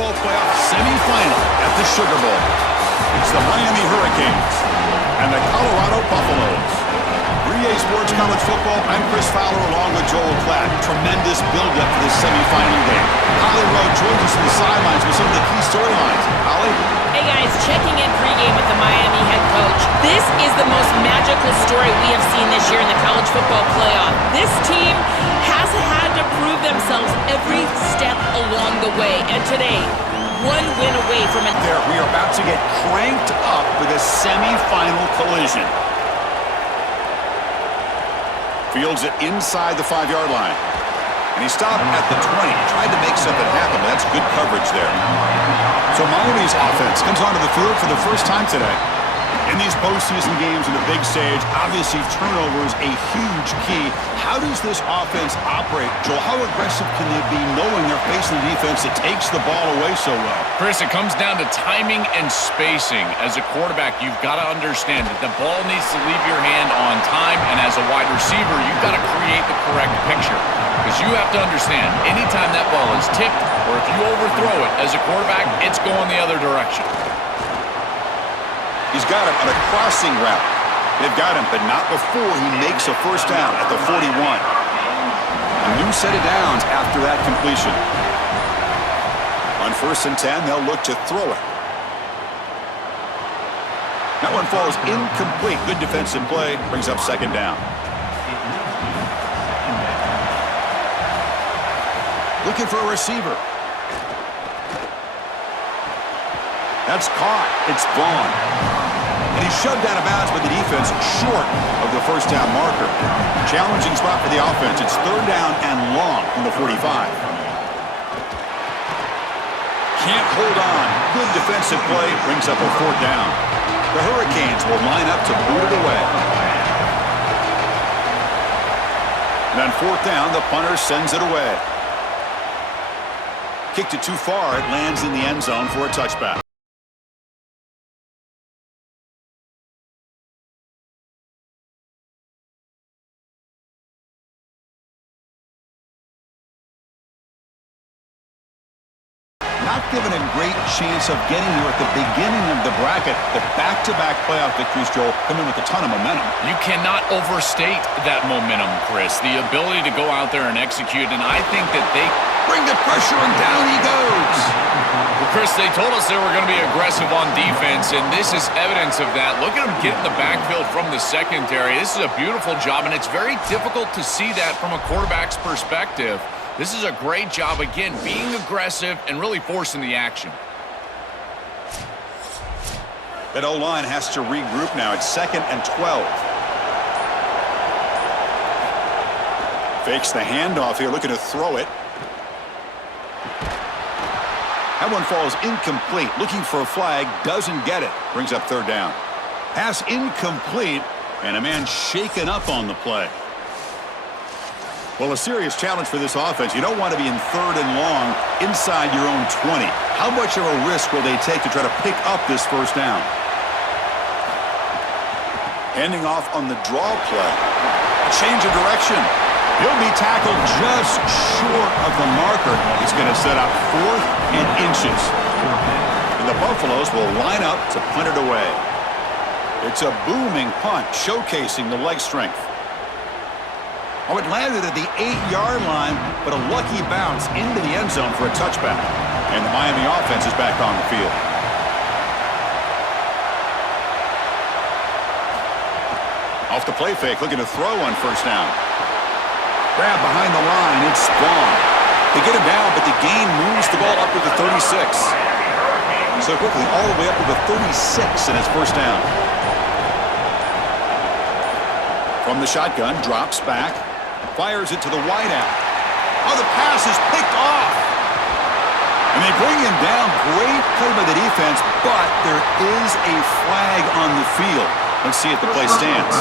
football playoff semifinal at the Sugar Bowl. It's the Miami Hurricanes and the Colorado Buffaloes. EA Sports College Football, I'm Chris Fowler along with Joel Klatt. Tremendous build-up for this semifinal game. Holly Rowe joins us from the sidelines with some of the key storylines. Holly? Hey guys, checking in pregame with the Miami head coach. This is the most magical story we have seen this year in the college football playoff. This team has had to prove themselves every step along the way. And today, one win away from it. There, we are about to get cranked up with a semifinal collision. Fields it inside the 5-yard line. And he stopped at the 20. Tried to make something happen, but that's good coverage there. So Miami's offense comes onto the field for the first time today. In these postseason games in the big stage, obviously turnover is a huge key. How does this offense operate? Joel, how aggressive can they be knowing they're facing a defense that takes the ball away so well? Chris, it comes down to timing and spacing. As a quarterback, you've got to understand that the ball needs to leave your hand on time, and as a wide receiver, you've got to create the correct picture. Because you have to understand, anytime that ball is tipped or if you overthrow it as a quarterback, it's going the other direction. He's got him on a crossing route. They've got him, but not before he makes a first down at the 41. A new set of downs after that completion. On 1st and 10, they'll look to throw it. That one falls incomplete. Good defensive play. Brings up 2nd down. Looking for a receiver. That's caught. It's Vaughn. And he's shoved out of bounds by the defense short of the first down marker. Challenging spot for the offense. It's 3rd down and long from the 45. Can't hold on. Good defensive play. Brings up a 4th down. The Hurricanes will line up to boot it away. And on 4th down, the punter sends it away. Kicked it too far. It lands in the end zone for a touchback. Not given a great chance of getting here at the beginning of the bracket. The back-to-back playoff victories, Joel, come in with a ton of momentum. You cannot overstate that momentum, Chris. The ability to go out there and execute, and I think that they bring the pressure, and down he goes. Well, Chris, they told us they were going to be aggressive on defense, and this is evidence of that. Look at them get in the backfield from the secondary. This is a beautiful job, and it's very difficult to see that from a quarterback's perspective. This is a great job, again, being aggressive and really forcing the action. That O-line has to regroup now. It's 2nd and 12. Fakes the handoff here, looking to throw it. That one falls incomplete. Looking for a flag, doesn't get it. Brings up 3rd down. Pass incomplete, and a man shaken up on the play. Well, a serious challenge for this offense. You don't want to be in 3rd and long inside your own 20. How much of a risk will they take to try to pick up this first down? Handing off on the draw play. A change of direction. He'll be tackled just short of the marker. It's going to set up 4th and inches. And the Buffaloes will line up to punt it away. It's a booming punt, showcasing the leg strength. Oh, it landed at the 8-yard line, but a lucky bounce into the end zone for a touchback. And the Miami offense is back on the field. Off the play fake, looking to throw on 1st down. Grab behind the line, it's Vaughn. They get him down, but the gain moves the ball up to the 36. So quickly, all the way up to the 36 in his 1st down. From the shotgun, drops back. Fires it to the wideout. Oh, the pass is picked off. And they bring him down. Great play by the defense, but there is a flag on the field. Let's see if the play stands.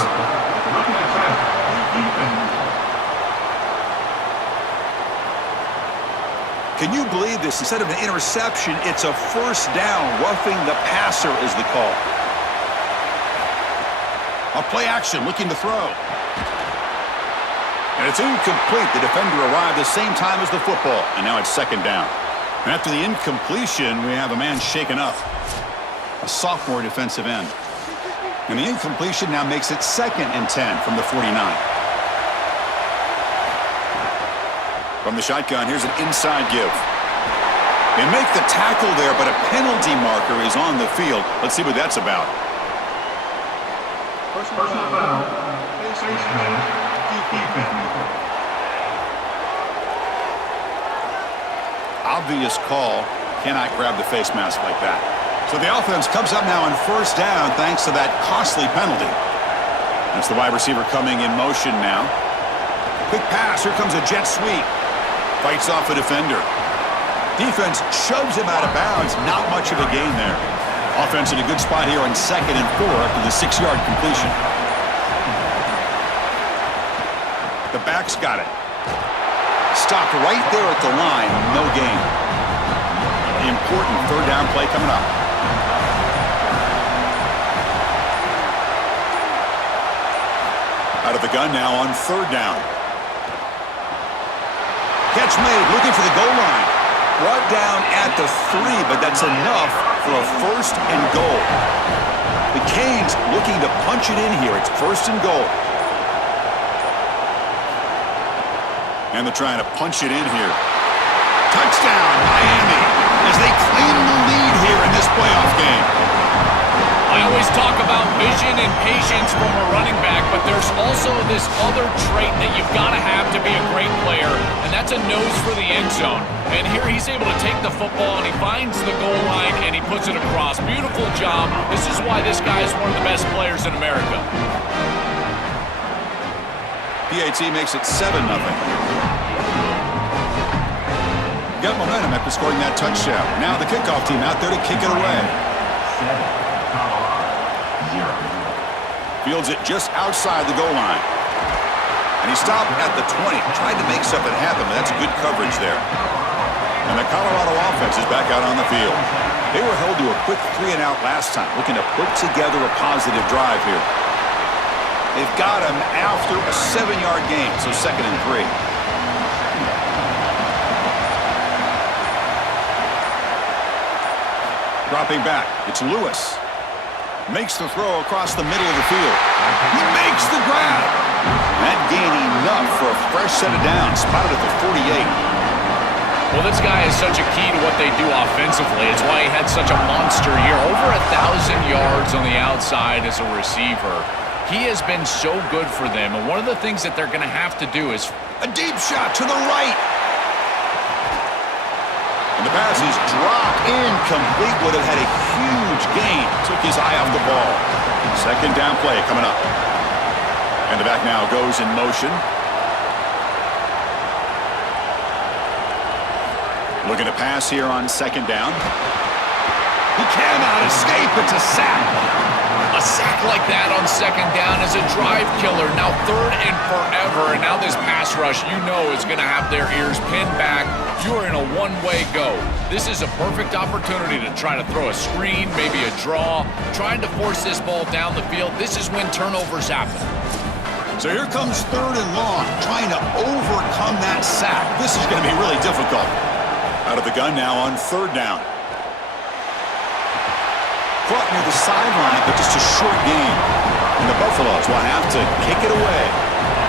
Can you believe this? Instead of an interception, it's a 1st down. Roughing the passer is the call. A play action, looking to throw. And it's incomplete. The defender arrived the same time as the football, and now it's 2nd down. After the incompletion, we have a man shaken up. A sophomore defensive end. And the incompletion now makes it 2nd and 10 from the 49. From the shotgun, here's an inside give. They make the tackle there, but a penalty marker is on the field. Let's see what that's about. Personal foul. Defense. Obvious call. Cannot grab the face mask like that. So the offense comes up now on 1st down thanks to that costly penalty. That's the wide receiver coming in motion now. Quick pass. Here comes a jet sweep. Fights off a defender. Defense shoves him out of bounds. Not much of a gain there. Offense in a good spot here on 2nd and 4 after the 6-yard completion. The back's got it. Stopped right there at the line. No gain. The important 3rd down play coming up. Out of the gun now on 3rd down. Catch made, looking for the goal line. Brought down at the 3, but that's enough for a 1st and goal. The Canes looking to punch it in here. It's 1st and goal. And they're trying to punch it in here. Touchdown, Miami, as they claim the lead here in this playoff game. I always talk about vision and patience from a running back, but there's also this other trait that you've got to have to be a great player, and that's a nose for the end zone. And here he's able to take the football, and he finds the goal line, and he puts it across. Beautiful job. This is why this guy is one of the best players in America. PAT makes it 7-0. Got momentum after scoring that touchdown. Now the kickoff team out there to kick it away. Fields it just outside the goal line. And he stopped at the 20. Tried to make something happen, but that's good coverage there. And the Colorado offense is back out on the field. They were held to a quick 3-and-out last time, looking to put together a positive drive here. They've got him after a 7-yard gain, so 2nd and 3. Dropping back, it's Lewis. Makes the throw across the middle of the field. He makes the grab. That gain enough for a fresh set of downs. Spotted at the 48. Well, this guy is such a key to what they do offensively. It's why he had such a monster year. Over 1,000 yards on the outside as a receiver. He has been so good for them. And one of the things that they're going to have to do is a deep shot to the right. And the pass is dropped incomplete. Would have had a huge gain. Took his eye off the ball. 2nd down play coming up. And the back now goes in motion. Looking to pass here on 2nd down. He cannot escape. It's a sack. a sack like that on 2nd down is a drive killer. Now 3rd and forever, and now this pass rush, you know, is going to have their ears pinned back. You are in a one-way go. This is a perfect opportunity to try to throw a screen, maybe a draw, trying to force this ball down the field. This is when turnovers happen. So here comes 3rd and long, trying to overcome that sack. This is going to be really difficult. Out of the gun now on 3rd down. Caught near the sideline, but just a short gain. And the Buffaloes will have to kick it away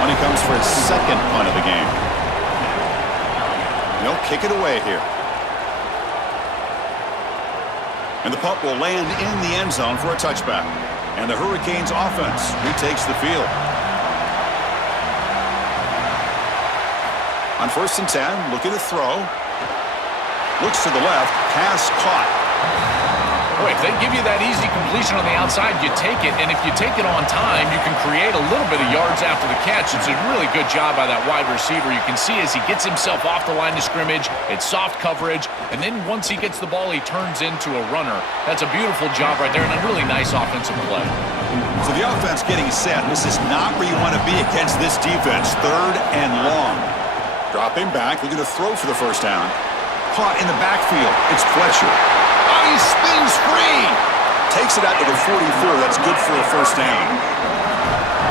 when he comes for his 2nd punt of the game. They'll kick it away here. And the punt will land in the end zone for a touchback. And the Hurricanes offense retakes the field. On 1st and 10, looking to throw. Looks to the left, pass caught. Boy, if they give you that easy completion on the outside, you take it. And if you take it on time, you can create a little bit of yards after the catch. It's a really good job by that wide receiver. You can see as he gets himself off the line of scrimmage, it's soft coverage. And then once he gets the ball, he turns into a runner. That's a beautiful job right there and a really nice offensive play. So the offense getting set. This is not where you want to be against this defense. 3rd and long. Dropping back, looking to throw for the 1st down. Caught in the backfield. It's Fletcher. Oh, he spins free. Takes it out to the 44. That's good for a 1st down.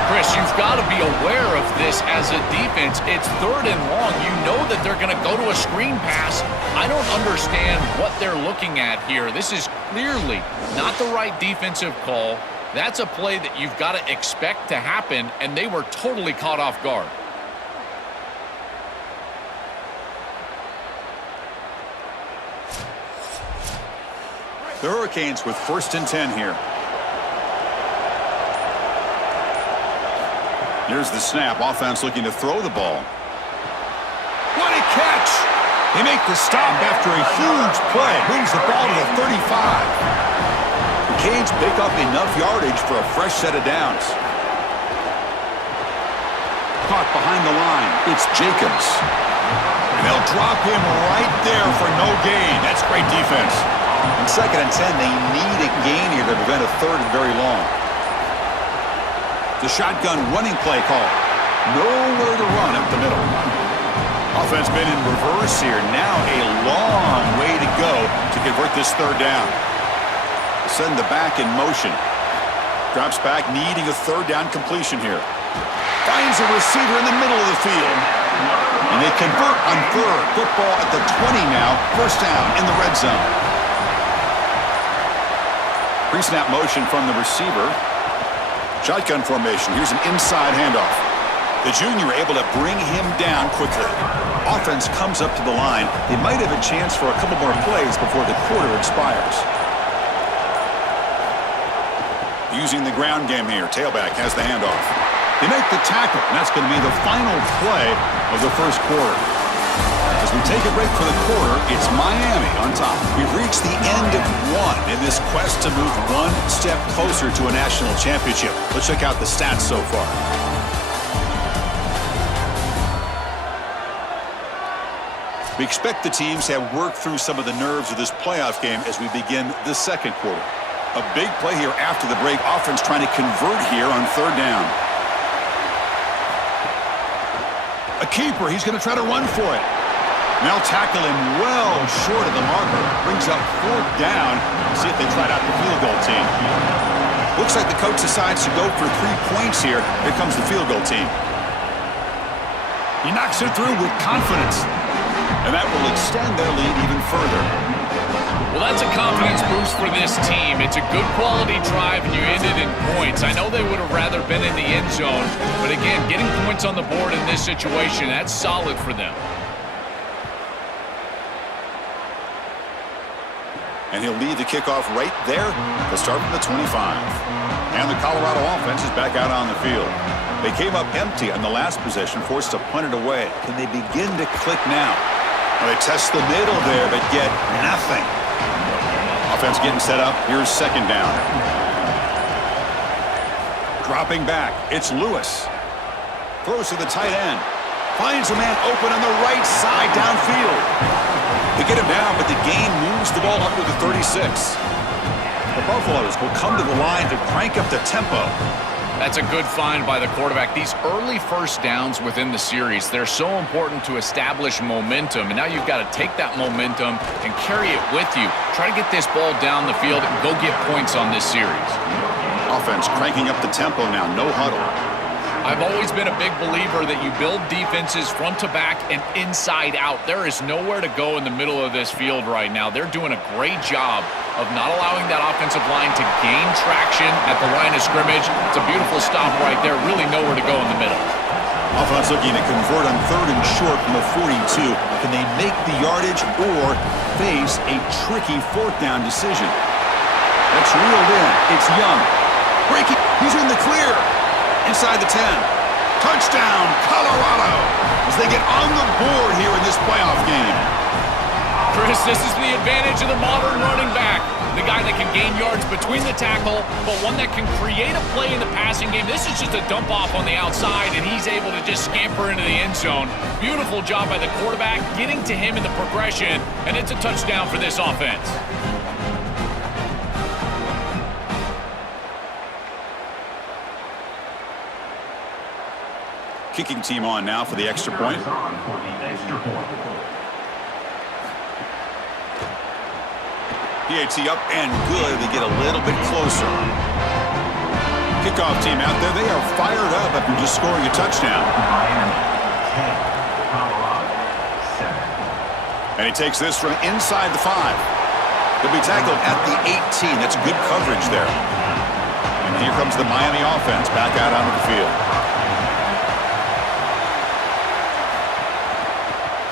Chris, you've got to be aware of this as a defense. It's 3rd and long. You know that they're going to go to a screen pass. I don't understand what they're looking at here. This is clearly not the right defensive call. That's a play that you've got to expect to happen, and they were totally caught off guard. The Hurricanes with 1st and 10 here. Here's the snap. Offense looking to throw the ball. What a catch! They make the stop after a huge play. Moves the ball to the 35. The Canes pick up enough yardage for a fresh set of downs. Caught behind the line. It's Jacobs. And they'll drop him right there for no gain. That's great defense. On 2nd and 10, they need a gain here to prevent a 3rd and very long. The shotgun running play call. Nowhere to run up the middle. Offense been in reverse here. Now a long way to go to convert this 3rd down. Send the back in motion. Drops back, needing a 3rd down completion here. Finds a receiver in the middle of the field. And they convert on 3rd. Football at the 20 now. 1st down in the red zone. Pre-snap motion from the receiver. Shotgun formation. Here's an inside handoff. The junior able to bring him down quickly. Offense comes up to the line. They might have a chance for a couple more plays before the quarter expires. Using the ground game here. Tailback has the handoff. They make the tackle, and that's going to be the final play of the 1st quarter. As we take a break for the quarter, it's Miami on top. We've reached the end of one in this quest to move one step closer to a national championship. Let's check out the stats so far. We expect the teams to have worked through some of the nerves of this playoff game as we begin the 2nd quarter. A big play here after the break. Offense trying to convert here on 3rd down. A keeper. He's going to try to run for it. They'll tackle him well short of the marker. Brings up 4th down. See if they tried out the field goal team. Looks like the coach decides to go for 3 points here. Here comes the field goal team. He knocks it through with confidence. And that will extend their lead even further. Well, that's a confidence boost for this team. It's a good quality drive, and you ended in points. I know they would have rather been in the end zone, but again, getting points on the board in this situation, that's solid for them. And he'll lead the kickoff right there. They'll start from the 25. And the Colorado offense is back out on the field. They came up empty on the last possession, forced to punt it away. Can they begin to click now? Well, they test the middle there, but get nothing. Offense getting set up. Here's 2nd down. Dropping back. It's Lewis. Throws to the tight end. Finds a man open on the right side downfield. They get him down, but the gain moves the ball up to the 36. The Buffaloes will come to the line to crank up the tempo. That's a good find by the quarterback. These early 1st downs within the series, they're so important to establish momentum. And now you've got to take that momentum and carry it with you. Try to get this ball down the field and go get points on this series. Offense cranking up the tempo now. No huddle. I've always been a big believer that you build defenses front to back and inside out. There is nowhere to go in the middle of this field right now. They're doing a great job of not allowing that offensive line to gain traction at the line of scrimmage. It's a beautiful stop right there. Really nowhere to go in the middle. Offense looking to convert on 3rd and short from the 42. Can they make the yardage or face a tricky 4th down decision? That's reeled in. It's Young. Breaking. He's in the clear. Inside the 10. Touchdown, Colorado, as they get on the board here in this playoff game. Chris, this is the advantage of the modern running back. The guy that can gain yards between the tackle, but one that can create a play in the passing game. This is just a dump off on the outside, and he's able to just scamper into the end zone. Beautiful job by the quarterback, getting to him in the progression, and it's a touchdown for this offense. Kicking team on now for the extra point. PAT up and good. They get a little bit closer. Kickoff team out there, they are fired up after just scoring a touchdown. And he takes this from inside the 5. He'll be tackled at the 18. That's good coverage there. And here comes the Miami offense back out onto the field.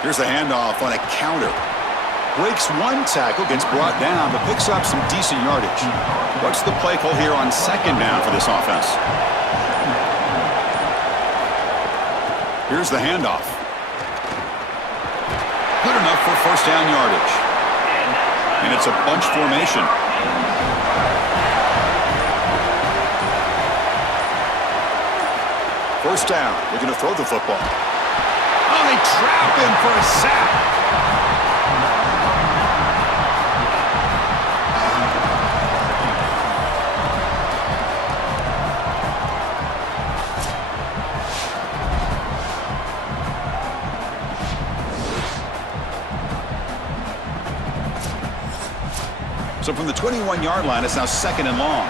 Here's the handoff on a counter. Breaks one tackle, gets brought down, but picks up some decent yardage. What's the play call here on second down for this offense? Here's the handoff. Good enough for first down yardage. And it's a bunch formation. First down, looking to throw the football. Oh, they trap him for a sack. So from the 21-yard line, it's now second and long.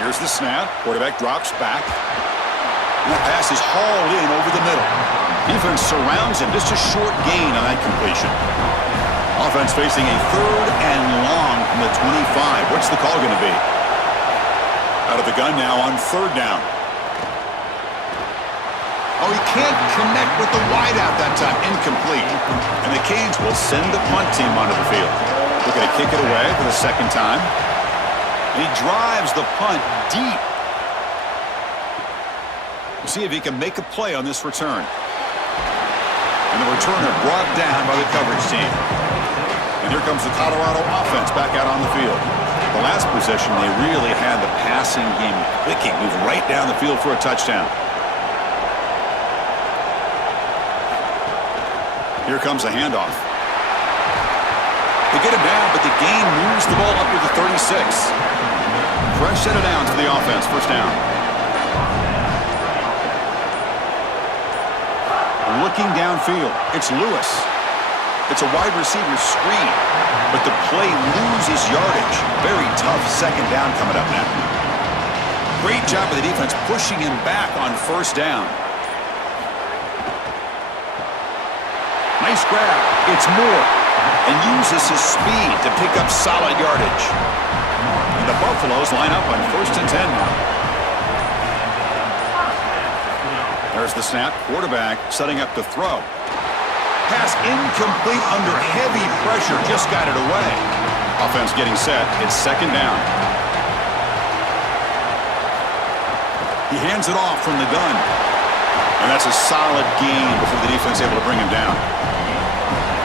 Here's the snap. Quarterback drops back. And that pass is hauled in over the middle. Defense surrounds him. Just a short gain on that completion. Offense facing a third and long from the 25. What's the call going to be? Out of the gun now on third down. Oh, he can't connect with the wideout that time. Incomplete. And the Canes will send the punt team onto the field. Looking to kick it away for the second time. And he drives the punt deep. We'll see if he can make a play on this return. And the returner brought down by the coverage team. And here comes the Colorado offense back out on the field. The last possession, they really had the passing game clicking. Moved right down the field for a touchdown. Here comes a handoff. They get him down, but the gain moves the ball up to the 36. Fresh set of downs for the offense. First down. Looking downfield. It's Lewis. It's a wide receiver screen, but the play loses yardage. Very tough second down coming up now. Great job of the defense pushing him back on first down. Nice grab. It's Moore. And uses his speed to pick up solid yardage. And the Buffaloes line up on 1st and 10 now. There's the snap. Quarterback setting up to throw. Pass incomplete under heavy pressure. Just got it away. Offense getting set. It's second down. He hands it off from the gun. And that's a solid gain before the defense able to bring him down.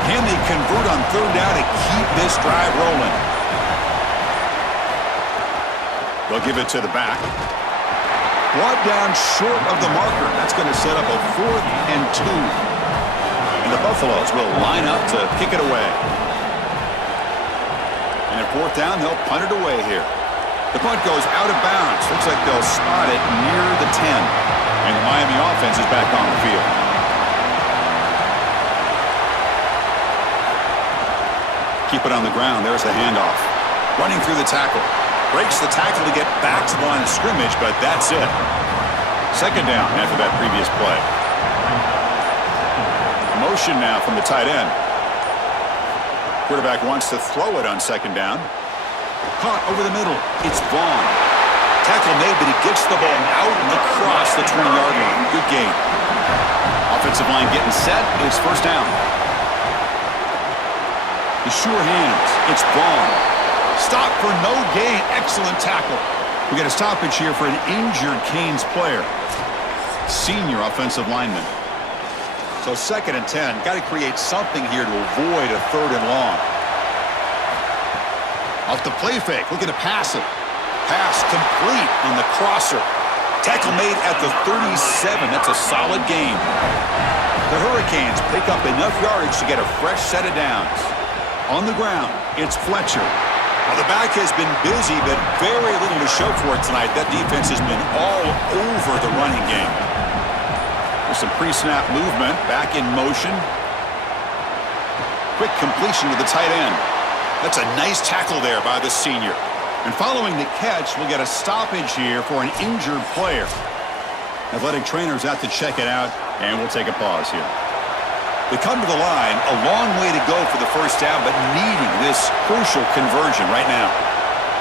Can they convert on third down to keep this drive rolling? They'll give it to the back. Brought down short of the marker. That's going to set up a 4th and 2. And the Buffaloes will line up to kick it away. And at 4th down, they'll punt it away here. The punt goes out of bounds. Looks like they'll spot it near the 10. And the Miami offense is back on the field. Keep it on the ground. There's the handoff. Running through the tackle. Breaks the tackle to get back to the line of scrimmage, but that's it. Second down after that previous play. Motion now from the tight end. Quarterback wants to throw it on second down. Caught over the middle. It's Vaughn. Tackle made, but he gets the ball out and across the 20-yard line. Good game. Offensive line getting set. It's first down. The sure hands. It's Vaughn. Stop for no gain. Excellent tackle. We got a stoppage here for an injured Canes player. Senior offensive lineman. So 2nd and 10. Got to create something here to avoid a 3rd and long. Off the play fake. Looking to pass it. Pass complete on the crosser. Tackle made at the 37. That's a solid gain. The Hurricanes pick up enough yardage to get a fresh set of downs. On the ground, it's Fletcher. Well, the back has been busy, but very little to show for it tonight. That defense has been all over the running game. There's some pre-snap movement, back in motion. Quick completion to the tight end. That's a nice tackle there by the senior. And following the catch, we'll get a stoppage here for an injured player. Athletic trainers out to check it out, and we'll take a pause here. They come to the line, a long way to go for the first down, but needing this crucial conversion right now.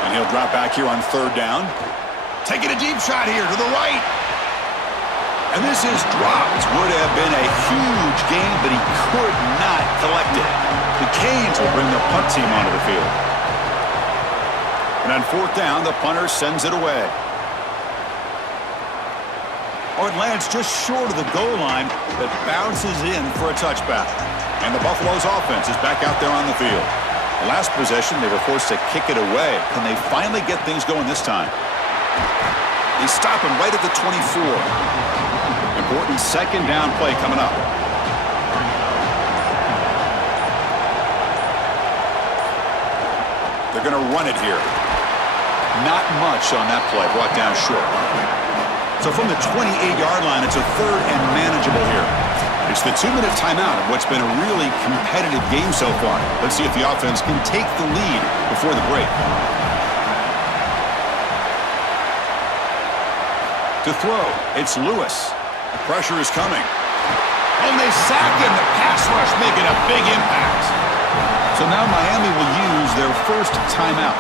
And he'll drop back here on third down. Taking a deep shot here to the right. And this is dropped. Would have been a huge gain, but he could not collect it. The Canes will bring the punt team onto the field. And on fourth down, the punter sends it away. Or it lands just short of the goal line, but bounces in for a touchback. And the Buffalo's offense is back out there on the field. The last possession, they were forced to kick it away. Can they finally get things going this time? They stop him right at the 24. Important second down play coming up. They're going to run it here. Not much on that play, brought down short. So from the 28-yard line, it's a third and manageable here. It's the 2-minute timeout of what's been a really competitive game so far. Let's see if the offense can take the lead before the break. To throw, it's Lewis. The pressure is coming. And they sack him. The pass rush making a big impact. So now Miami will use their first timeout.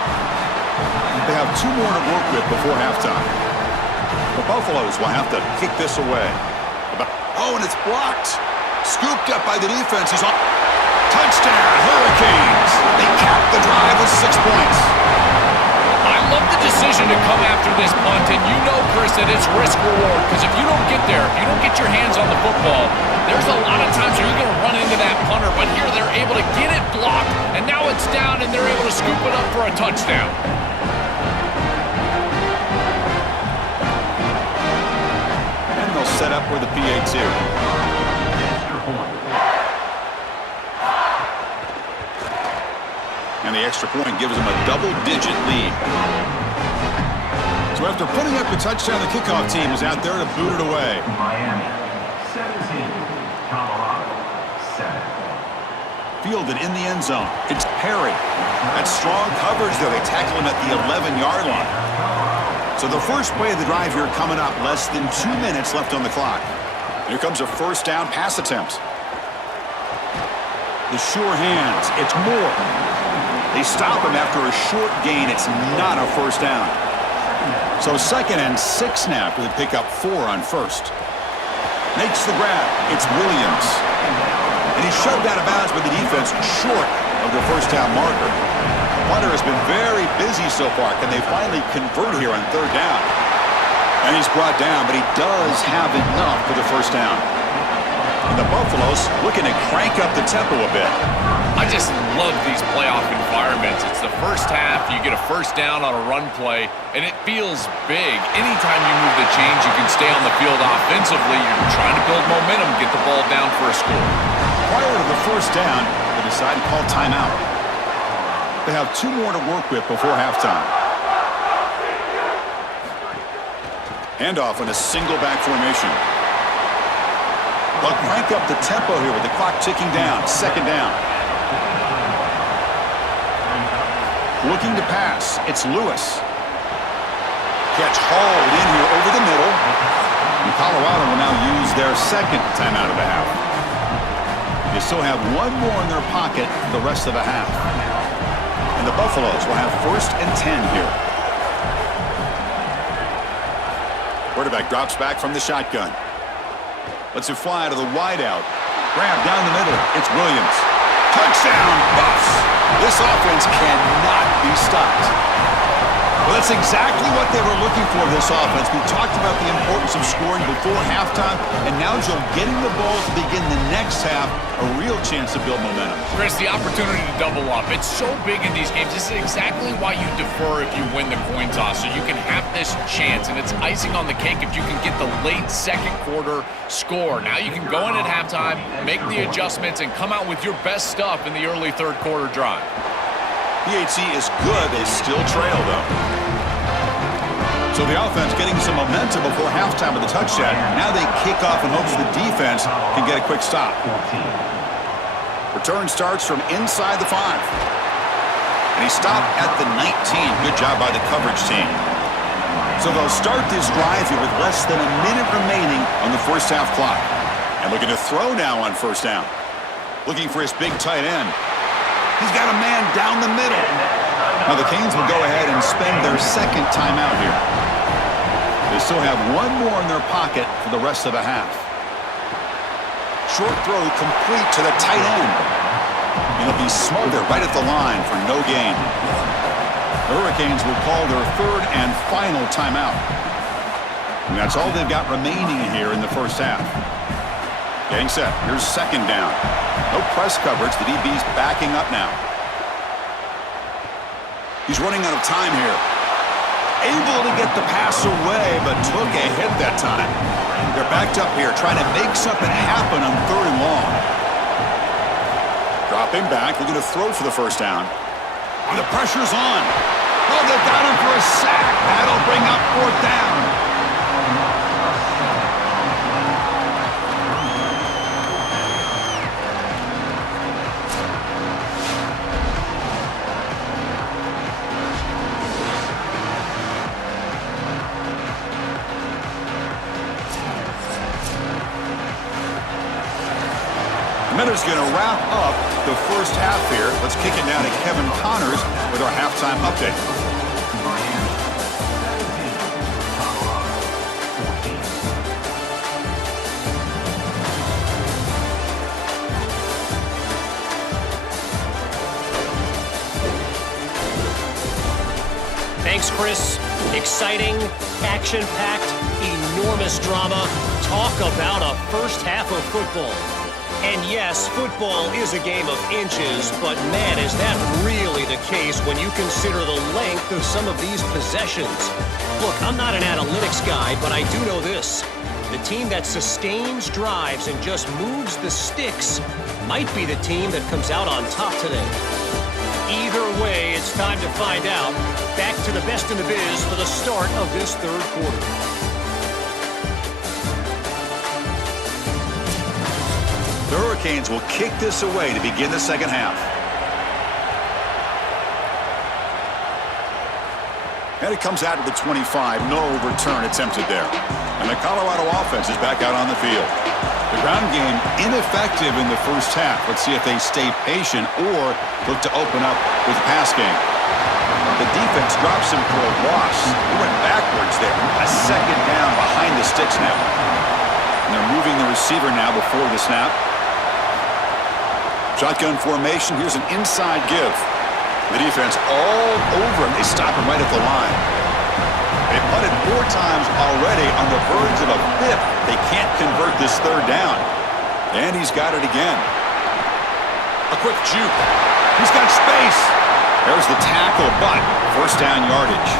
They have 2 more to work with before halftime. The Buffaloes will have to kick this away. Oh, and it's blocked. Scooped up by the defense. He's on. Touchdown, Hurricanes. They cap the drive with 6 points. I love the decision to come after this punt, and you know, Chris, that it's risk-reward, because if you don't get there, if you don't get your hands on the football, there's a lot of times where you're going to run into that punter, but here they're able to get it blocked, and now it's down, and they're able to scoop it up for a touchdown. And they'll set up with a PA2. And the extra point gives them a double-digit lead. So after putting up the touchdown, the kickoff team is out there to boot it away. Miami, 17. Colorado, 7. Fielded in the end zone. It's Perry. That's strong coverage there. They tackle him at the 11-yard line. So the first play of the drive here coming up. Less than 2 minutes left on the clock. Here comes a first down pass attempt. The sure hands. It's Moore. They stop him after a short gain. It's not a first down. So 2nd and 6 now for the pick up 4 on first. Makes the grab. It's Williams. And he's shoved out of bounds by the defense short of the first down marker. The punter has been very busy so far. Can they finally convert here on 3rd down? And he's brought down, but he does have enough for the first down. And the Buffaloes looking to crank up the tempo a bit. I just love these playoff environments. It's the first half, you get a first down on a run play, and it feels big. Anytime you move the chains, you can stay on the field offensively. You're trying to build momentum, get the ball down for a score. Prior to the first down, they decide to call timeout. They have 2 more to work with before halftime. Handoff in a single back formation. They'll crank up the tempo here with the clock ticking down. 2nd down. Looking to pass. It's Lewis. Catch hauled in here over the middle. And Colorado will now use their 2nd timeout of the half. They still have 1 more in their pocket for the rest of the half. And the Buffaloes will have 1st and 10 here. Quarterback drops back from the shotgun. Lets it fly to the wideout. Grab down the middle. It's Williams. Touchdown, Buffs. This offense cannot be stopped. Well, that's exactly what they were looking for, this offense. We talked about the importance of scoring before halftime, and now Joe getting the ball to begin the next half, a real chance to build momentum. Chris, the opportunity to double up. It's so big in these games. This is exactly why you defer if you win the coin toss, so you can have this chance, and it's icing on the cake if you can get the late 2nd quarter score. Now you can go in at halftime, make the adjustments, and come out with your best stuff in the early 3rd quarter drive. PHC is good. They still trail, though. So the offense getting some momentum before halftime with the touchdown. Now they kick off in hopes the defense can get a quick stop. Return starts from inside the 5. And he stopped at the 19. Good job by the coverage team. So they'll start this drive here with less than a minute remaining on the first half clock. And looking to throw now on first down. Looking for his big tight end. He's got a man down the middle. Now the Canes will go ahead and spend their second timeout here. They still have one more in their pocket for the rest of the half. Short throw complete to the tight end. And it'll be smothered right at the line for no gain. The Hurricanes will call their third and final timeout. And that's all they've got remaining here in the first half. Getting set. Here's second down. No press coverage. The DB's backing up now. He's running out of time here. Able to get the pass away, but took a hit that time. They're backed up here, trying to make something happen on third and long. Dropping back, looking to throw for the first down. And the pressure's on. Oh, they've got him for a sack. That'll bring up fourth down. Minute's going to wrap up the first half here. Let's kick it down to Kevin Connors with our halftime update. Thanks, Chris. Exciting, action-packed, enormous drama. Talk about a first half of football. And yes, football is a game of inches, but man, is that really the case when you consider the length of some of these possessions. Look, I'm not an analytics guy, but I do know this. The team that sustains drives and just moves the sticks might be the team that comes out on top today. Either way, it's time to find out. Back to the best in the biz for the start of this third quarter. The Hurricanes will kick this away to begin the second half. And it comes out to the 25. No return attempted there. And the Colorado offense is back out on the field. The ground game ineffective in the first half. Let's see if they stay patient or look to open up with the pass game. The defense drops him for a loss. He went backwards there. A second down behind the sticks now. And they're moving the receiver now before the snap. Shotgun formation. Here's an inside give. The defense all over him. They stop him right at the line. They've punted 4 times already on the verge of a 5th. They can't convert this third down. And he's got it again. A quick juke. He's got space. There's the tackle, but first down yardage.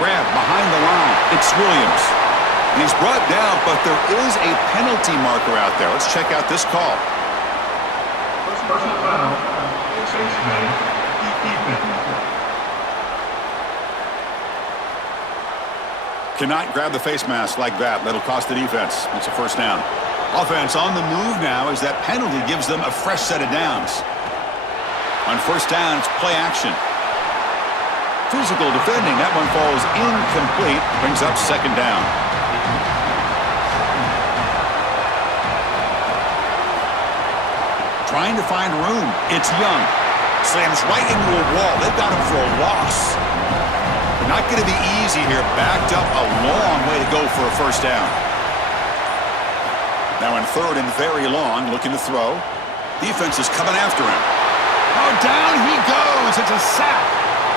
Grab behind the line. It's Williams. And he's brought down, but there is a penalty marker out there. Let's check out this call. Personal foul. Baseman. Cannot grab the face mask like that. That'll cost the defense. It's a first down. Offense on the move now as that penalty gives them a fresh set of downs. On first down, it's play action. Physical defending. That one falls incomplete. Brings up second down. Trying to find room. It's Young. Slams right into a wall. They've got him for a loss. Not going to be easy here. Backed up a long way to go for a first down. Now in third and very long, looking to throw. Defense is coming after him. Oh, down he goes. It's a sack.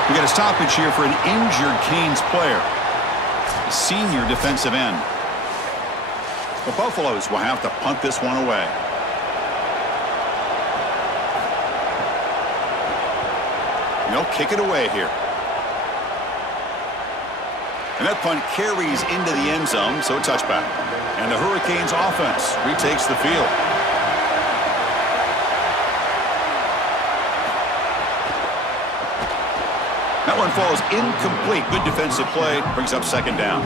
We got a stoppage here for an injured Canes player. A senior defensive end. The Buffaloes will have to punt this one away. They'll kick it away here. And that punt carries into the end zone, so a touchback. And the Hurricanes offense retakes the field. That one falls incomplete. Good defensive play. Brings up second down.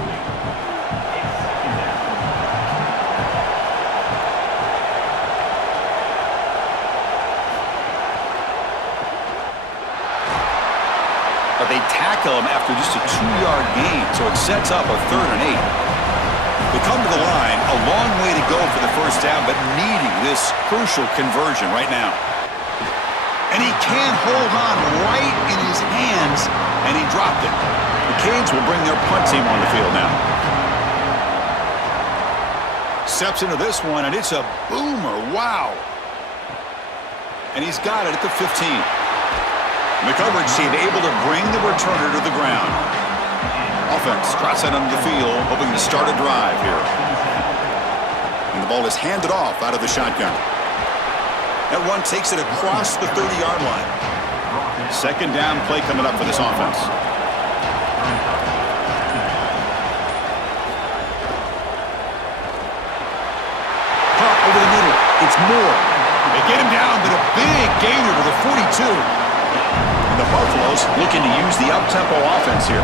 tackle him after just a 2-yard gain, so it sets up a 3rd and 8. They come to the line, a long way to go for the first down, but needing this crucial conversion right now. And he can't hold on right in his hands, and he dropped it. The Canes will bring their punt team on the field now. Steps into this one, and it's a boomer. Wow. And he's got it at the 15. The coverage team able to bring the returner to the ground. Offense trots it onto the field, hoping to start a drive here. And the ball is handed off out of the shotgun. That run takes it across the 30-yard line. Second down play coming up for this offense. Caught over the middle. It's Moore. They get him down, but a big gainer to the 42. And the Buffaloes looking to use the up-tempo offense here.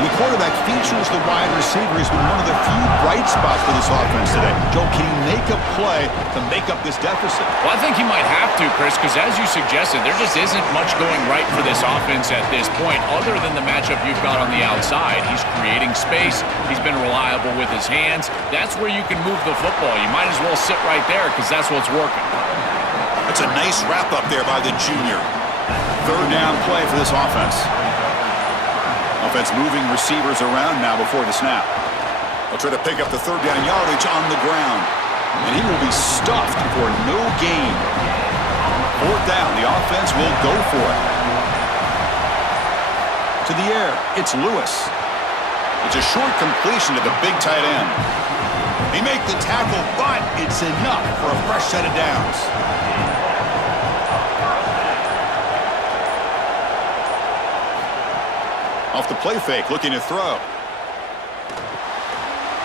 And the quarterback features the wide receiver. He's been one of the few bright spots for this offense today. Joe, can he make a play to make up this deficit? Well, I think he might have to, Chris, because as you suggested, there just isn't much going right for this offense at this point, other than the matchup you've got on the outside. He's creating space. He's been reliable with his hands. That's where you can move the football. You might as well sit right there because that's what's working. That's a nice wrap-up there by the junior. Third down play for this offense. Offense moving receivers around now before the snap. They'll try to pick up the third down yardage on the ground. And he will be stuffed for no gain. Fourth down, the offense will go for it. To the air, it's Lewis. It's a short completion to the big tight end. He makes the tackle, but it's enough for a fresh set of downs. Off the play fake, looking to throw.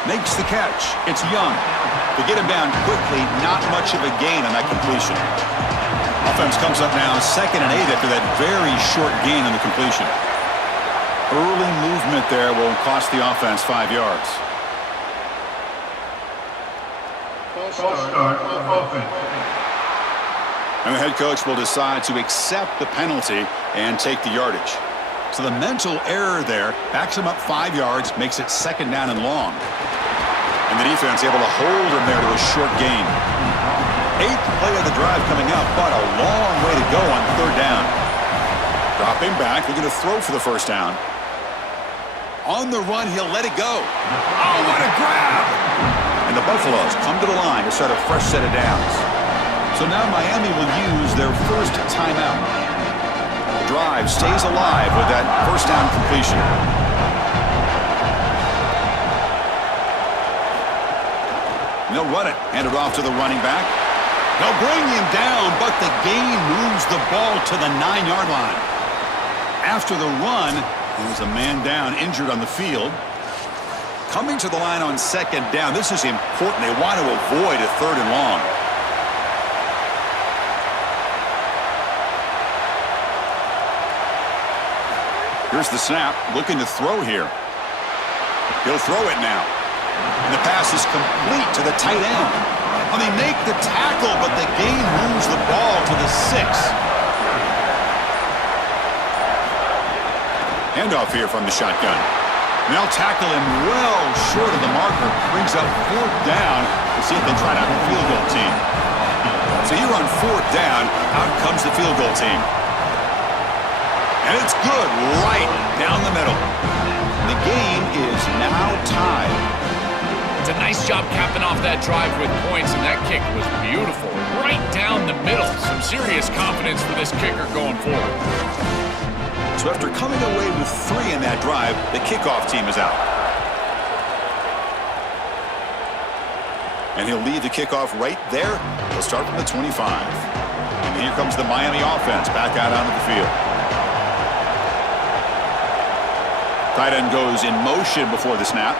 Makes the catch. It's Young. They get him down quickly, not much of a gain on that completion. Offense comes up now 2nd and 8 after that very short gain on the completion. Early movement there will cost the offense 5 yards. And the head coach will decide to accept the penalty and take the yardage. So the mental error there backs him up 5 yards, makes it 2nd down and long. And the defense able to hold him there to a short gain. 8th play of the drive coming up, but a long way to go on 3rd down. Dropping back, looking to throw for the first down. On the run, he'll let it go. Oh, what a grab! And the Buffaloes come to the line to start a fresh set of downs. So now Miami will use their first timeout. Drive stays alive with that first down completion. They'll run it. Hand it off to the running back. They'll bring him down, but the gain moves the ball to the 9-yard line. After the run, there's a man down, injured on the field. Coming to the line on 2nd down. This is important. They want to avoid a 3rd and long. Here's the snap, looking to throw here. He'll throw it now. And the pass is complete to the tight end. And they make the tackle, but the gain moves the ball to the 6. Handoff here from the shotgun. And they'll tackle him well short of the marker. Brings up 4th down to see if they try to out the field goal team. So here on 4th down, out comes the field goal team. And it's good right down the middle. The game is now tied. It's a nice job capping off that drive with points, and that kick was beautiful. Right down the middle. Some serious confidence for this kicker going forward. So after coming away with 3 in that drive, the kickoff team is out. And he'll lead the kickoff right there. He'll start from the 25. And here comes the Miami offense back out onto the field. Tight end goes in motion before the snap.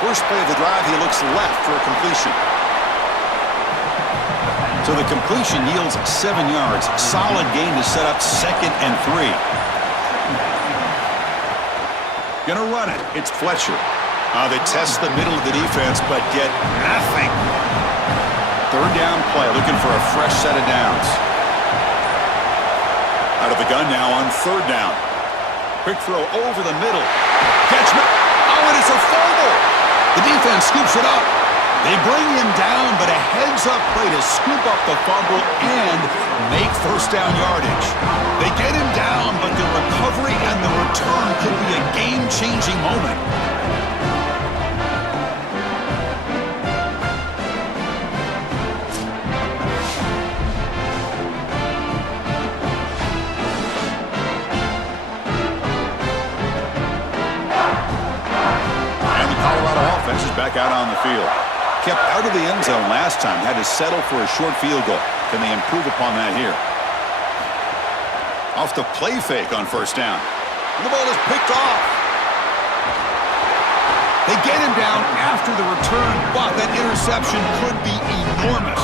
First play of the drive, he looks left for a completion. So the completion yields 7 yards. Solid gain to set up 2nd and 3. Gonna run it. It's Fletcher. They test the middle of the defense, but get nothing. 3rd down play, looking for a fresh set of downs. Out of the gun now on 3rd down. Quick throw over the middle. Catch. Oh, and it's a fumble. The defense scoops it up. They bring him down, but a heads-up play to scoop up the fumble and make first down yardage. They get him down, but the recovery and the return could be a game-changing moment. And the Colorado offense is back out on the field. Kept out of the end zone last time, had to settle for a short field goal. Can they improve upon that here? Off the play fake on first down. And the ball is picked off. They get him down after the return, but that interception could be enormous.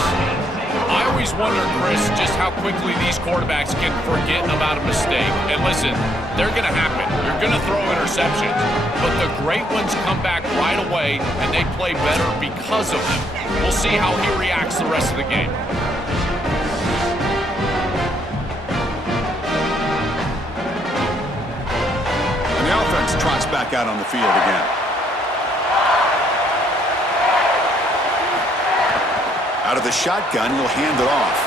I always wonder, Chris, just how quickly these quarterbacks can forget about a mistake. And listen, they're going to happen. You're going to throw interceptions. But the great ones come back right away, and they play better because of them. We'll see how he reacts the rest of the game. And the offense trots back out on the field again. Out of the shotgun, he'll hand it off.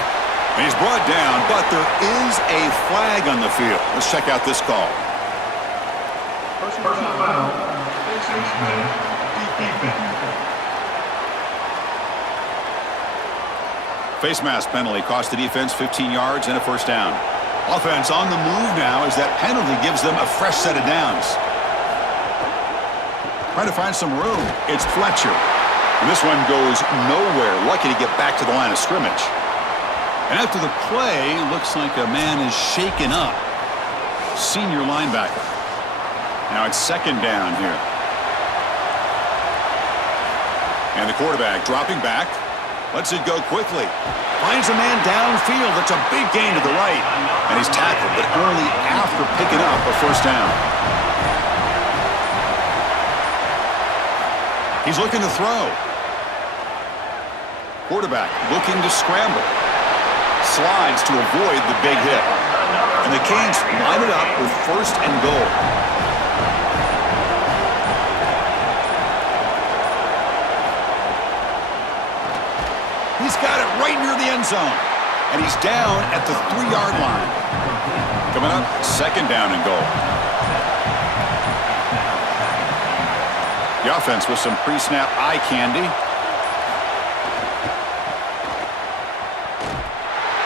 And he's brought down, but there is a flag on the field. Let's check out this call. Personal foul. PS5. Defense. Face mask penalty cost the defense 15 yards and a first down. Offense on the move now as that penalty gives them a fresh set of downs. Trying to find some room. It's Fletcher. And this one goes nowhere. Lucky to get back to the line of scrimmage. And after the play, looks like a man is shaken up. Senior linebacker. Now it's second down here. And the quarterback dropping back. Lets it go quickly. Finds a man downfield. That's a big gain to the right. And he's tackled, but only after picking up a first down. He's looking to throw. Quarterback looking to scramble. Slides to avoid the big hit. And the Canes line it up with first and goal. He's got it right near the end zone. And he's down at the 3-yard line. Coming up, second down and goal. The offense with some pre-snap eye candy.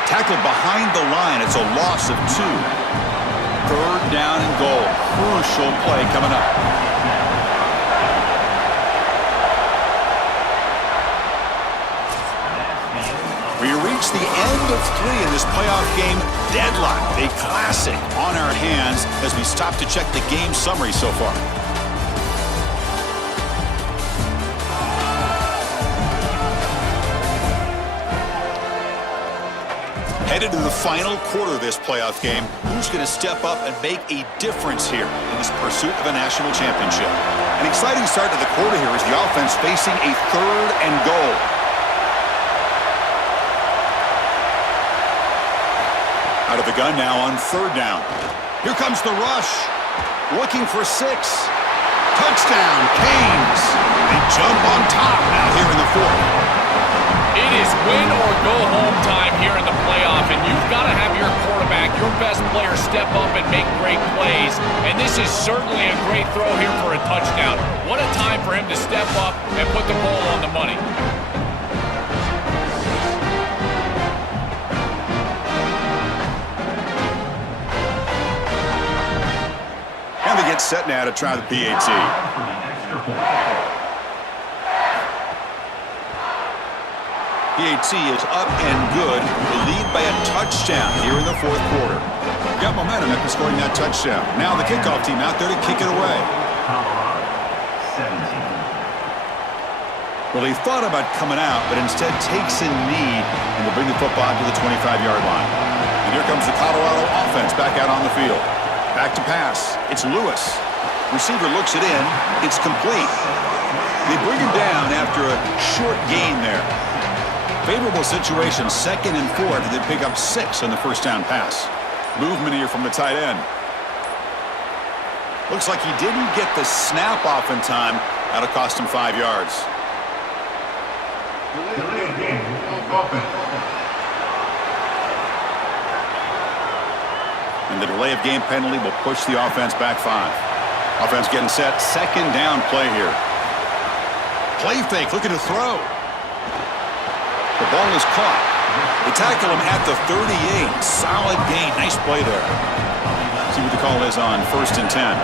Tackled behind the line. It's a loss of 2. Third down and goal. Crucial play coming up. We reach the end of 3 in this playoff game. Deadlocked. A classic on our hands as we stop to check the game summary so far. Headed to the final quarter of this playoff game. Who's going to step up and make a difference here in this pursuit of a national championship? An exciting start to the quarter here as the offense facing a third and goal. Out of the gun now on third down. Here comes the rush. Looking for 6. Touchdown, Canes. They jump on top now here in the fourth. It is win or go home time here in the playoff, and you've got to have your quarterback, your best player, step up and make great plays. And this is certainly a great throw here for a touchdown. What a time for him to step up and put the ball on the money. And they get set now to try the PAT. PAT is up and good. They lead by a touchdown here in the fourth quarter. Got momentum after scoring that touchdown. Now the kickoff team out there to kick it away. Well, he thought about coming out, but instead takes a knee and will bring the football to the 25-yard line. And here comes the Colorado offense back out on the field. Back to pass. It's Lewis. Receiver looks it in. It's complete. They bring him down after a short gain there. Favorable situation, 2nd and 4, and they pick up 6 on the first down pass. Movement here from the tight end. Looks like he didn't get the snap off in time. That'll cost him 5 yards. Delay of game, offense. And the delay of game penalty will push the offense back 5. Offense getting set. Second down play here. Play fake, looking to throw. The ball is caught. They tackle him at the 38. Solid gain. Nice play there. See what the call is on 1st and 10.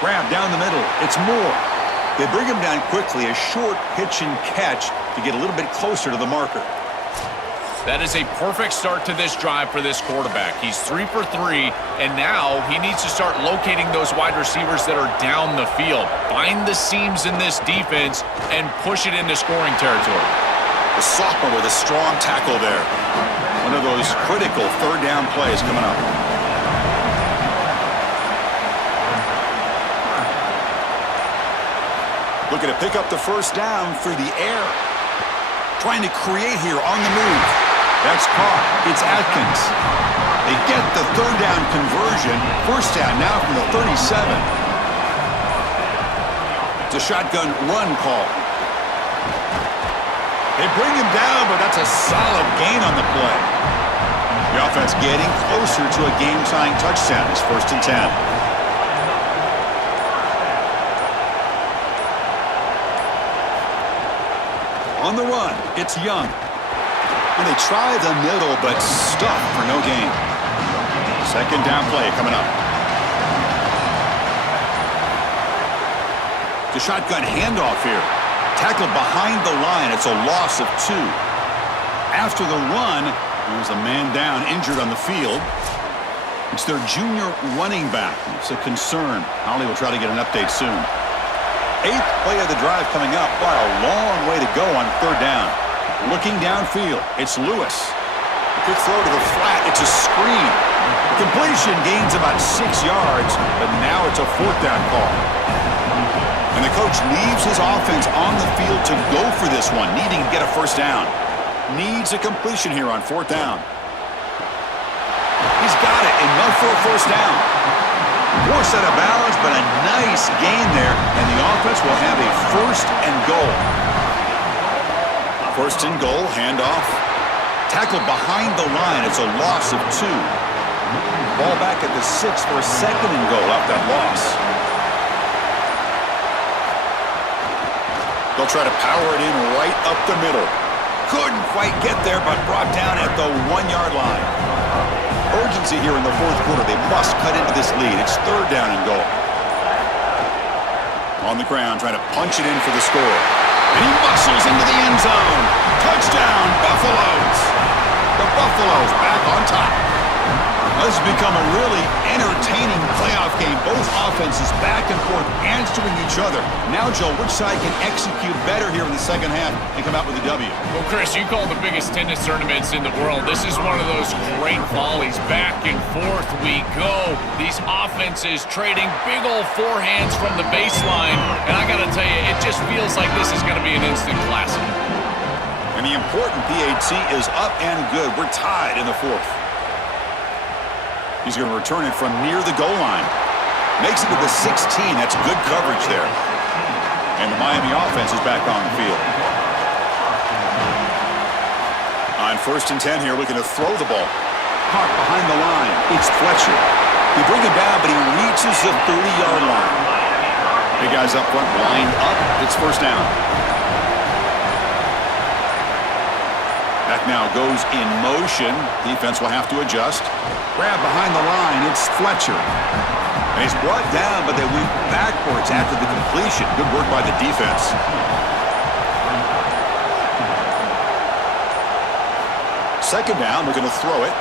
Grab down the middle. It's Moore. They bring him down quickly. A short pitch and catch to get a little bit closer to the marker. That is a perfect start to this drive for this quarterback. He's 3 for 3, and now he needs to start locating those wide receivers that are down the field. Find the seams in this defense and push it into scoring territory. The sophomore with a strong tackle there. One of those critical third down plays coming up. Looking to pick up the first down through the air. Trying to create here on the move. That's caught. It's Atkins. They get the third down conversion. First down now from the 37. It's a shotgun run call. They bring him down, but that's a solid gain on the play. The offense getting closer to a game-tying touchdown. It's 1st and 10. On the run, it's Young. And they try the middle, but stuck for no gain. Second down play coming up. The shotgun handoff here. Tackled behind the line. It's a loss of 2. After the run, there's a man down, injured on the field. It's their junior running back. It's a concern. Holly will try to get an update soon. 8th play of the drive coming up. But a long way to go on third down. Looking downfield, it's Lewis. A quick throw to the flat. It's a screen. Completion gains about 6 yards, but now it's a 4th down call. And the coach leaves his offense on the field to go for this one, needing to get a first down. Needs a completion here on 4th down. He's got it. Enough for a first down. Poor set of balance, but a nice gain there, and the offense will have a 1st and goal. 1st and goal, handoff. Tackled behind the line. It's a loss of 2. Ball back at the 6 for a 2nd and goal off that loss. They'll try to power it in right up the middle. Couldn't quite get there, but brought down at the 1-yard line. Urgency here in the 4th quarter. They must cut into this lead. It's 3rd down and goal. On the ground, trying to punch it in for the score. And he muscles into the end zone. Touchdown, Buffaloes. The Buffaloes back on top. This has become a really entertaining playoff game. Both offenses back and forth answering each other. Now, Joe, which side can execute better here in the second half and come out with a W? Well, Chris, you call the biggest tennis tournaments in the world. This is one of those great volleys. Back and forth we go. These offenses trading big old forehands from the baseline. And I got to tell you, it just feels like this is going to be an instant classic. And the important PAT is up and good. We're tied in the 4th. He's going to return it from near the goal line. Makes it to the 16. That's good coverage there. And the Miami offense is back on the field. On 1st and 10 here, looking to throw the ball. Caught behind the line. It's Fletcher. They bring him down, but he reaches the 30-yard line. Big guys up front, lined up. It's 1st down. Back now goes in motion. Defense will have to adjust. Grab behind the line. It's Fletcher. And he's brought down, but they went backwards after the completion. Good work by the defense. Second down, looking to throw it.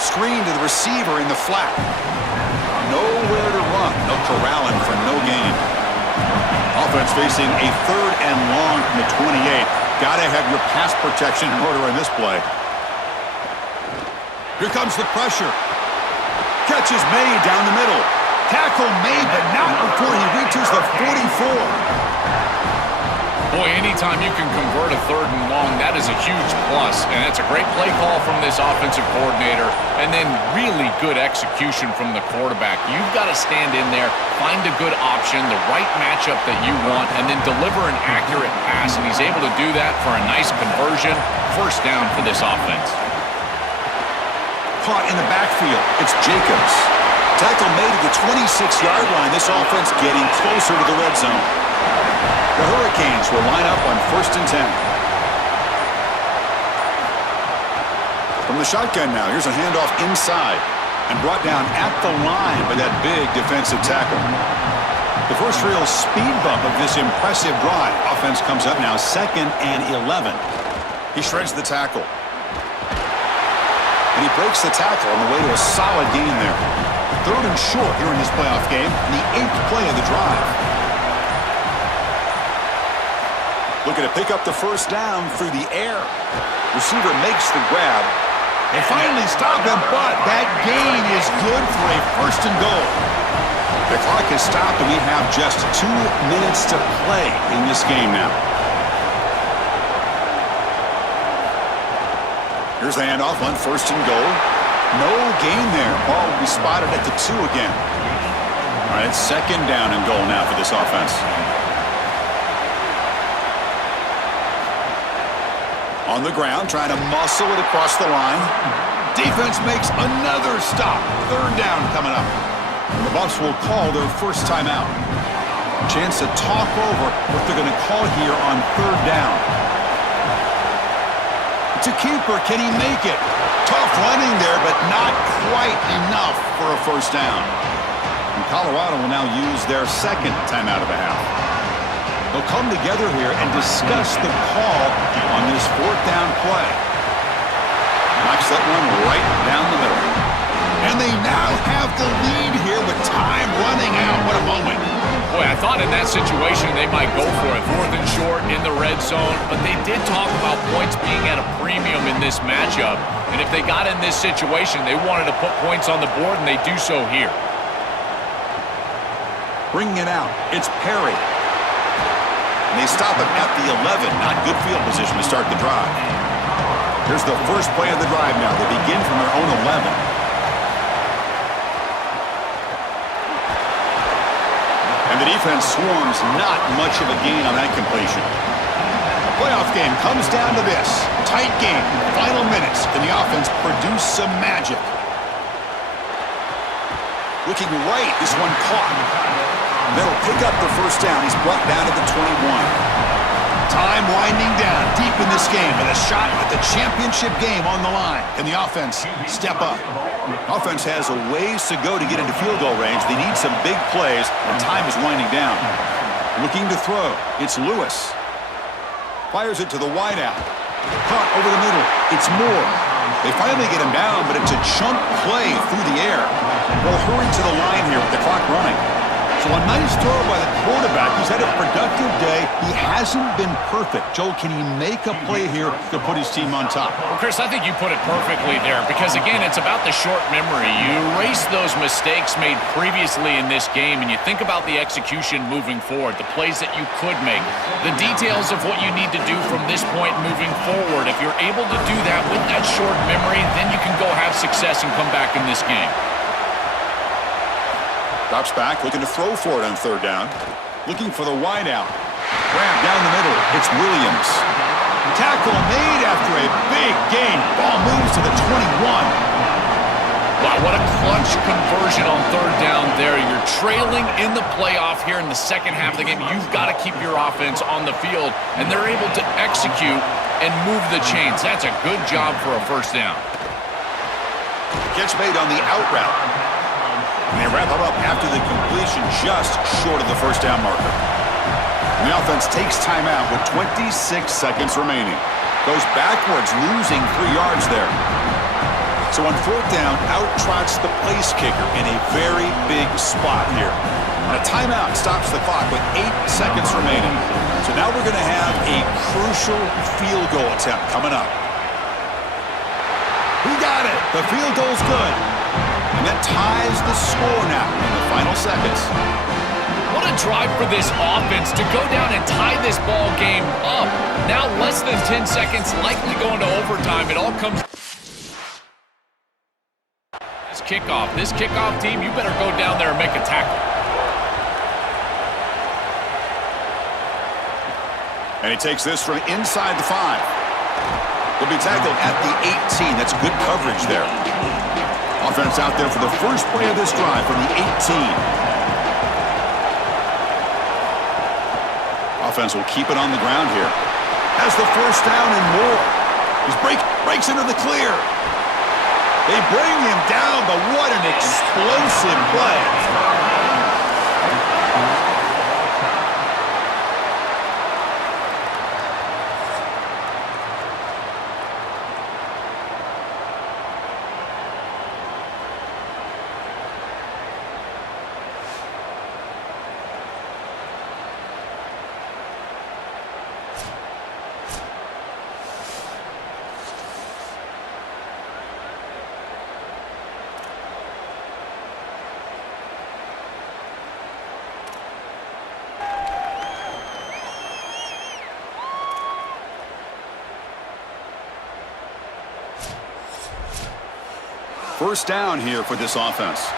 Screen to the receiver in the flat. Nowhere to run. No corralling for no gain. Offense facing a 3rd and long from the 28. Got to have your pass protection in order in this play. Here comes the pressure. Catch is made down the middle. Tackle made, but not before he reaches the 44. Boy, anytime you can convert a 3rd and long, that is a huge plus. And it's a great play call from this offensive coordinator. And then really good execution from the quarterback. You've got to stand in there, find a good option, the right matchup that you want, and then deliver an accurate pass. And he's able to do that for a nice conversion. First down for this offense. Caught in the backfield. It's Jacobs. Tackle made at the 26-yard line. This offense getting closer to the red zone. The Hurricanes will line up on 1st and 10. From the shotgun now, here's a handoff inside and brought down at the line by that big defensive tackle. The first real speed bump of this impressive drive. Offense comes up now 2nd and 11. He shreds the tackle. And he breaks the tackle on the way to a solid gain there. 3rd and short here in this playoff game, the 8th play of the drive. Looking to pick up the first down through the air. Receiver makes the grab. They finally stop him, but that gain is good for a 1st and goal. The clock is stopped, and we have just 2 minutes to play in this game now. Here's the handoff on 1st and goal. No gain there. Ball will be spotted at the 2 again. All right, 2nd down and goal now for this offense. On the ground, trying to muscle it across the line. Defense makes another stop. 3rd down coming up. And the Bucs will call their first timeout. Chance to talk over what they're going to call here on 3rd down. It's a keeper. Can he make it? Tough running there, but not quite enough for a first down. And Colorado will now use their 2nd timeout of the half. They'll come together here and discuss the call on this 4th down play. Knocks that one right down the middle. And they now have the lead here with time running out. What a moment. Boy, I thought in that situation they might go for it. 4th and short in the red zone. But they did talk about points being at a premium in this matchup. And if they got in this situation, they wanted to put points on the board, and they do so here. Bringing it out. It's Perry. And they stop him at the 11. Not good field position to start the drive. Here's the first play of the drive now. They begin from their own 11. And the defense swarms. Not much of a gain on that completion. The playoff game comes down to this. Tight game. Final minutes. Can the offense produce some magic? Looking right. This one caught. That'll pick up the first down. He's brought down at the 21. Time winding down deep in this game with a shot at the championship game on the line. Can the offense step up? Offense has a ways to go to get into field goal range. They need some big plays, and time is winding down. Looking to throw. It's Lewis. Fires it to the wideout. Caught over the middle. It's Moore. They finally get him down, but it's a chunk play through the air. They'll hurry to the line here with the clock running. So a nice throw by the quarterback. He's had a productive day. He hasn't been perfect. Joe, can he make a play here to put his team on top? Well, Chris, I think you put it perfectly there because, again, it's about the short memory. You erase those mistakes made previously in this game, and you think about the execution moving forward, the plays that you could make, the details of what you need to do from this point moving forward. If you're able to do that with that short memory, then you can go have success and come back in this game. Drops back, looking to throw for it on 3rd down. Looking for the wideout. Grab down the middle. It's Williams. Tackle made after a big gain. Ball moves to the 21. Wow, what a clutch conversion on 3rd down there. You're trailing in the playoff here in the second half of the game. You've got to keep your offense on the field, and they're able to execute and move the chains. That's a good job for a first down. Catch made on the out route. And they wrap him up after the completion just short of the first down marker. And the offense takes timeout with 26 seconds remaining. Goes backwards, losing 3 yards there. So on 4th down, out trots the place kicker in a very big spot here. And a timeout stops the clock with 8 seconds remaining. So now we're going to have a crucial field goal attempt coming up. He got it. The field goal's good. And that ties the score now in the final seconds. What a drive for this offense to go down and tie this ball game up. Now less than 10 seconds, likely going to overtime. It all comes... This kickoff team, you better go down there and make a tackle. And he takes this from inside the 5. He'll be tackled at the 18. That's good coverage there. Offense out there for the first play of this drive from the 18. Offense will keep it on the ground here. Has the first down and more. He breaks into the clear. They bring him down, but what an explosive play. First down here for this offense.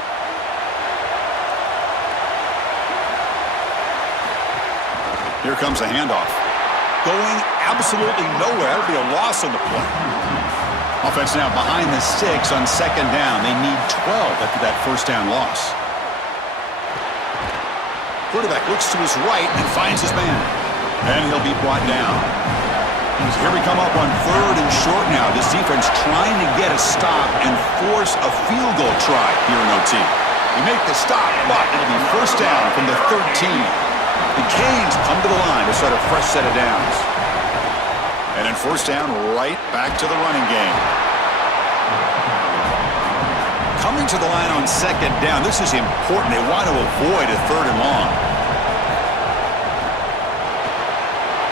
Here comes a handoff. Going absolutely nowhere. That'll be a loss on the play. Offense now behind the 6 on second down. They need 12 after that first down loss. Quarterback looks to his right and finds his man. And he'll be brought down. So here we come up on 3rd and short now. This defense trying to get a stop and force a field goal try here in OT. They make the stop, but it'll be first down from the 13. The Canes come to the line to start a fresh set of downs. And then first down, right back to the running game. Coming to the line on second down, this is important. They want to avoid a 3rd and long.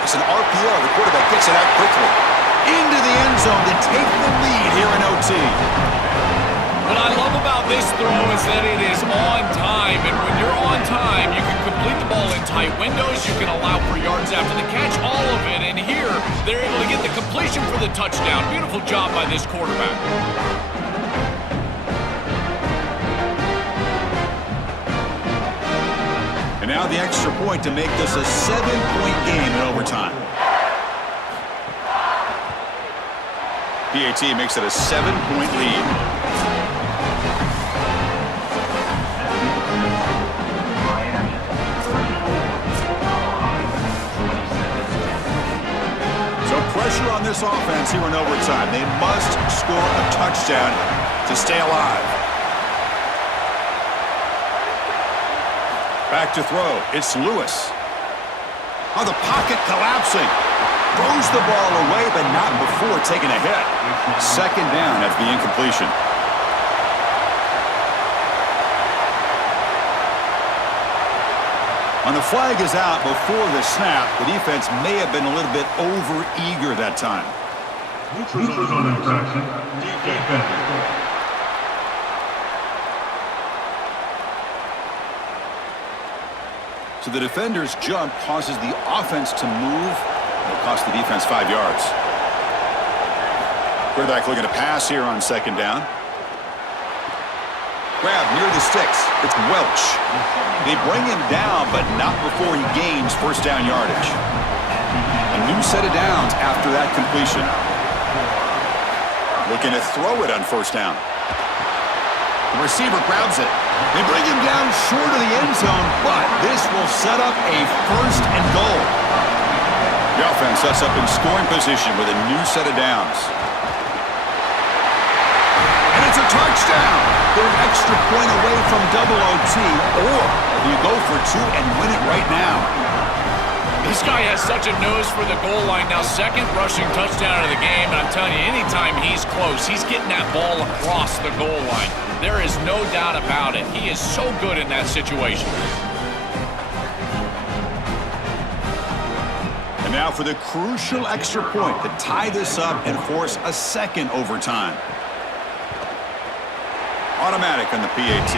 It's an RPO. The quarterback gets it out quickly. Into the end zone to take the lead here in OT. What I love about this throw is that it is on time. And when you're on time, you can complete the ball in tight windows. You can allow for yards after the catch, all of it. And here, they're able to get the completion for the touchdown. Beautiful job by this quarterback. And now the extra point to make this a 7-point game in overtime. PAT makes it a 7-point lead. So pressure on this offense here in overtime. They must score a touchdown to stay alive. Back to throw. It's Lewis. Oh, the pocket collapsing. Throws the ball away, but not before taking a hit. Second down after the incompletion. When the flag is out before the snap, the defense may have been a little bit over-eager that time. Neutral zone infraction. Defense. So the defender's jump causes the offense to move. It'll cost the defense 5 yards. Quarterback looking to pass here on second down. Grab near the sticks. It's Welch. They bring him down, but not before he gains first down yardage. A new set of downs after that completion. Looking to throw it on first down. The receiver grabs it. They bring him down short of the end zone, but this will set up a first and goal. The offense sets up in scoring position with a new set of downs. And it's a touchdown. They're an extra point away from double OT, or you go for 2 and win it right now. This guy has such a nose for the goal line. Now, second rushing touchdown of the game, and I'm telling you, anytime he's close, he's getting that ball across the goal line. There is no doubt about it. He is so good in that situation. And now for the crucial extra point to tie this up and force a second overtime. Automatic on the PAT.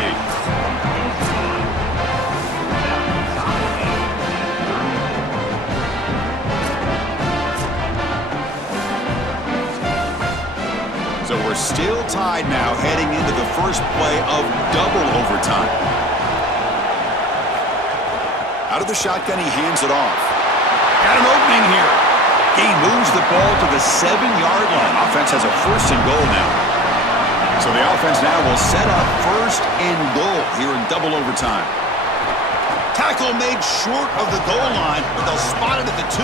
still tied now heading into the first play of double overtime. Out of the shotgun, he hands it off. Got an opening here. He moves the ball to the 7-yard line. Offense has a 1st and goal now. So the offense now will set up 1st and goal here in double overtime. Tackle made short of the goal line, but they'll spot it at the 2.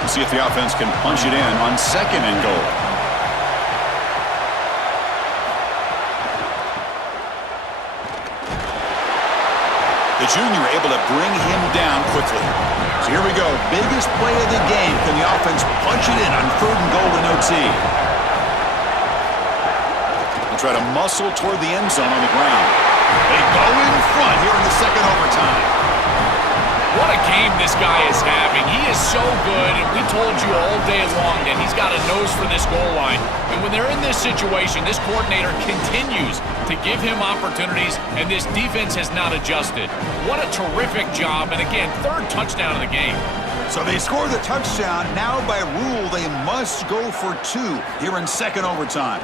We'll see if the offense can punch it in on 2nd and goal. The junior able to bring him down quickly. So here we go. Biggest play of the game. Can the offense punch it in on 3rd and goal in OT? They'll try to muscle toward the end zone on the ground. They go in front here in the 2nd overtime. What a game this guy is having. He is so good, and we told you all day long that he's got a nose for this goal line. And when they're in this situation, this coordinator continues to give him opportunities, and this defense has not adjusted. What a terrific job, and again, 3rd touchdown of the game. So they score the touchdown. Now by rule, they must go for 2 here in 2nd overtime.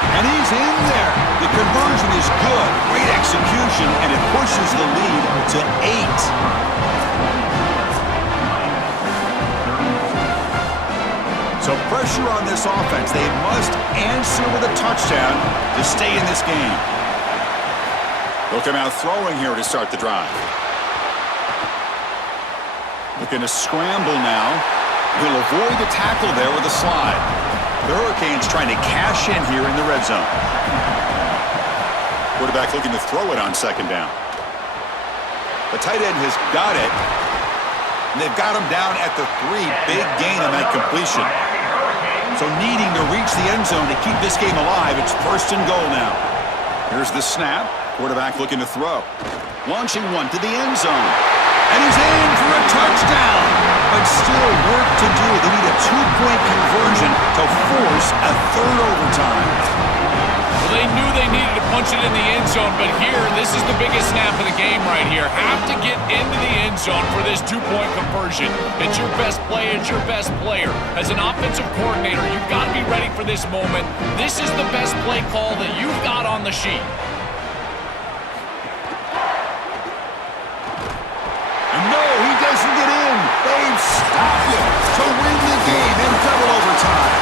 And he's in there. The conversion is good. Great execution, and it pushes the lead to 8. So pressure on this offense. They must answer with a touchdown to stay in this game. They'll come out throwing here to start the drive. Looking to scramble now. He'll avoid the tackle there with a slide. The Hurricanes trying to cash in here in the red zone. Quarterback looking to throw it on 2nd down. The tight end has got it. And they've got him down at the 3. Big gain on that completion. So needing to reach the end zone to keep this game alive. It's 1st and goal now. Here's the snap. Quarterback looking to throw. Launching one to the end zone. And he's in for a touchdown. But still work to do. They need a 2-point conversion to force a 3rd overtime. Well, they knew they needed to punch it in the end zone, but here, this is the biggest snap of the game right here. Have to get into the end zone for this 2-point conversion. It's your best play. It's your best player. As an offensive coordinator, you've got to be ready for this moment. This is the best play call that you've got on the sheet. No, he doesn't get in. They've stopped him to win the game in double overtime.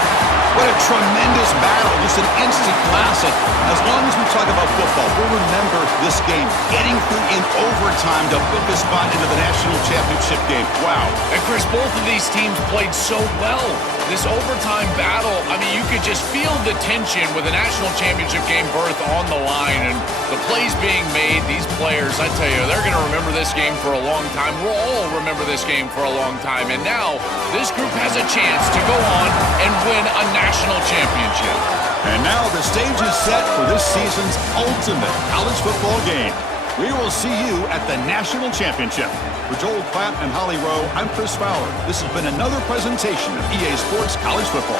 What a tremendous battle. Just an instant classic. As long as we talk about football, we'll remember this game getting through in overtime to put this spot into the national championship game. Wow. And Chris, both of these teams played so well. This overtime battle, I mean, you could just feel the tension with the national championship game berth on the line and the plays being made. These players, I tell you, they're going to remember this game for a long time. We'll all remember this game for a long time. And now this group has a chance to go on and win a national championship. And now the stage is set for this season's ultimate college football game. We will see you at the national championship. For Joel Klatt and Holly Rowe, I'm Chris Fowler. This has been another presentation of EA Sports College Football.